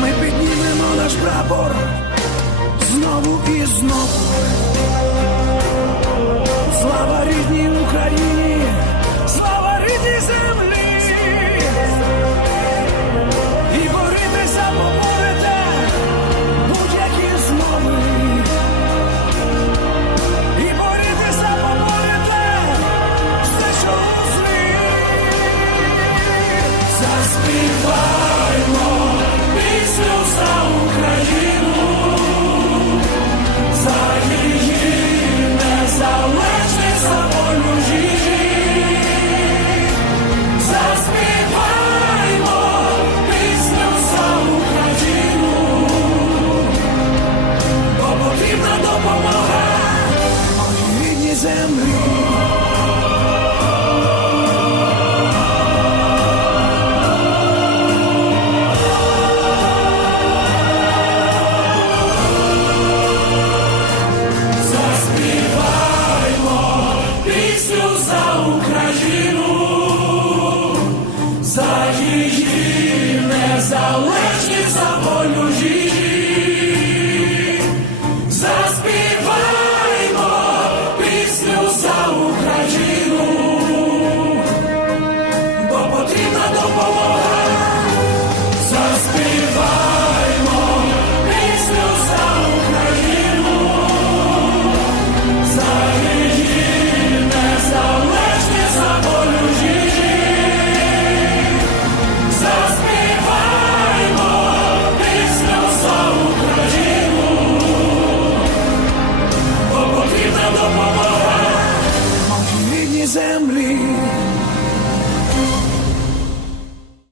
Ми піднімемо наш прапор знову і знову. Заспіваймо пісню за її незалежність, за волю її.